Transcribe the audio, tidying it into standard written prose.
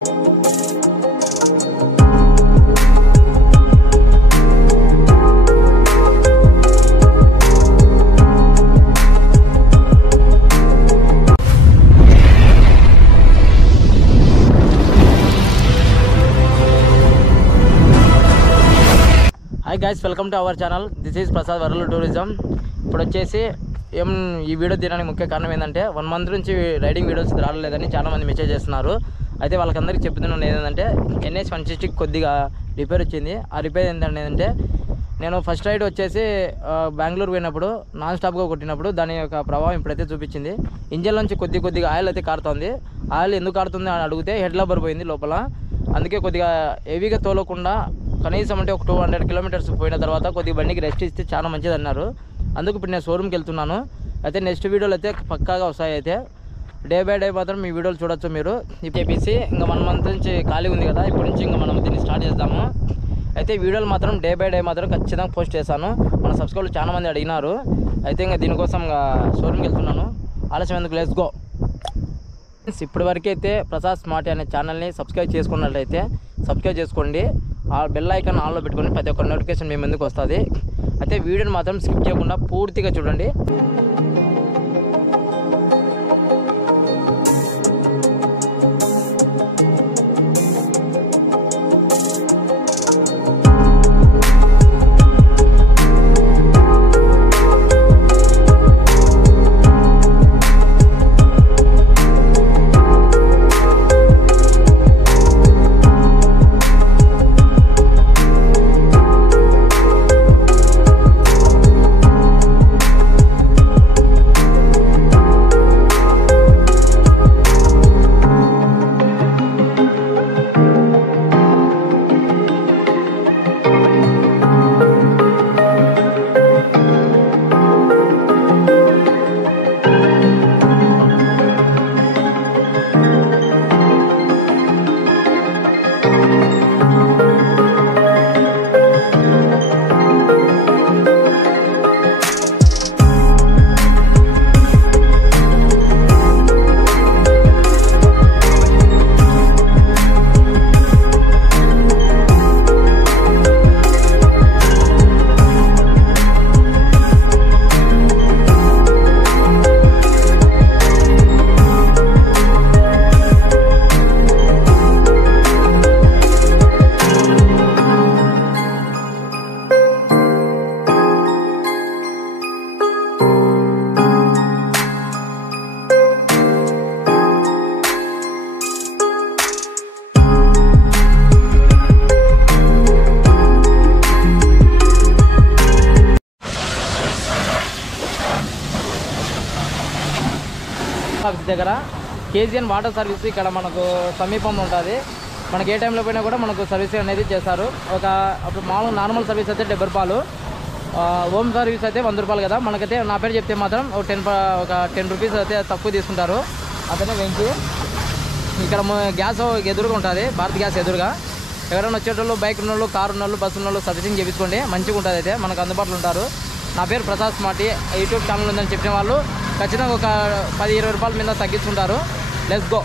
Hi guys, welcome to our channel. This is Prasad world tourism. ఇప్పుడు వచ్చేసి ఈ video తీయడానికి ముఖ్య కారణం ఏంటంటే 1 మంత్ నుంచి రైడింగ్ వీడియోస్ రాలేదని చాలామంది మెసేజ్ చేస్తున్నారు. అయితే వాళ్ళకందరికీ చెప్తున్నాను ఏంటంటే NS 160 కొద్దిగా రిపేర్ వచ్చింది. ఆ రిపేర్ ఏంటంటే నేను ఫస్ట్ రైడ్ వచ్చేసి బెంగళూరు పోయినప్పుడు నాన్ స్టాప్గా కొట్టినప్పుడు దాని యొక్క ప్రభావం ఇప్పుడైతే చూపించింది. ఇంజన్ నుంచి కొద్దిగా ఆయిల్ అయితే కారుతుంది. ఆయిల్ ఎందుకు కారుతుంది అని అడిగితే హెడ్ లబ్బర్ పోయింది లోపల. అందుకే కొద్దిగా హెవీగా తోలకుండా కనీసం అంటే ఒక 200 కిలోమీటర్స్ పోయిన తర్వాత కొద్దిగా బండికి రెస్ట్ ఇస్తే చాలా మంచిది అన్నారు. అందుకు ఇప్పుడు నేను షోరూమ్కి వెళ్తున్నాను. అయితే నెక్స్ట్ వీడియోలు అయితే పక్కాగా వస్తాయి. అయితే డే బై డే మాత్రం మీ వీడియోలు చూడొచ్చు మీరు. చెప్పేసి ఇంకా 1 మంత్ నుంచి ఖాళీ ఉంది కదా, ఇప్పటి నుంచి ఇంకా మనం దీన్ని స్టార్ట్ చేద్దాము. అయితే వీడియోలు మాత్రం డే బై డే మాత్రం ఖచ్చితంగా పోస్ట్ చేశాను. మన సబ్స్క్రైబర్లు చాలా మంది అడిగినారు. అయితే ఇంకా దీనికోసం షోరూమ్కి వెళ్తున్నాను. ఆలస్యం ఎందుకు, లెట్స్ గో. ఇప్పటి వరకు అయితే ప్రసాద్ స్మార్ట్ అనే ఛానల్ని సబ్స్క్రైబ్ చేసుకున్నట్లయితే సబ్స్క్రైబ్ చేసుకోండి. ఆ బెల్ ఐకాన్ ఆన్లో పెట్టుకొని ప్రతి ఒక్క నోటిఫికేషన్ మీ ముందుకు వస్తుంది. అయితే వీడియోని మాత్రం స్కిప్ చేయకుండా పూర్తిగా చూడండి. ఆఫీస్ దగ్గర KGN వాటర్ సర్వీస్ ఇక్కడ మనకు సమీపంలో ఉంటుంది. మనకి ఏ టైంలో పోయినా కూడా మనకు సర్వీస్ అనేది చేస్తారు. అప్పుడు మామూలు నార్మల్ సర్వీస్ అయితే 70 రూపాయలు, హోమ్ సర్వీస్ అయితే 100 రూపాయలు కదా. మనకైతే నా పేరు చెప్తే మాత్రం ఒక 10 రూపీస్ అయితే తక్కువ తీసుకుంటారు. అతనే వెంకి. ఇక్కడ గ్యాస్ ఎదురుగా ఉంటుంది, భారత్ గ్యాస్ ఎదురుగా. ఎవరైనా వచ్చేటోళ్ళు, బైక్ ఉన్నోళ్ళు, కారు ఉన్నోళ్ళు, బస్సు ఉన్నోళ్ళు సర్వీసింగ్ చేయించుకోండి, మంచిగా ఉంటుంది. అయితే మనకు అందుబాటులో ఉంటారు. నా పేరు ప్రసాద్ స్మార్ట్. యూట్యూబ్ ఛానల్ ఉందని చెప్పిన వాళ్ళు ఖచ్చితంగా ఒక 10-20 రూపాయల మీద తగ్గించుకుంటారు. Let's go.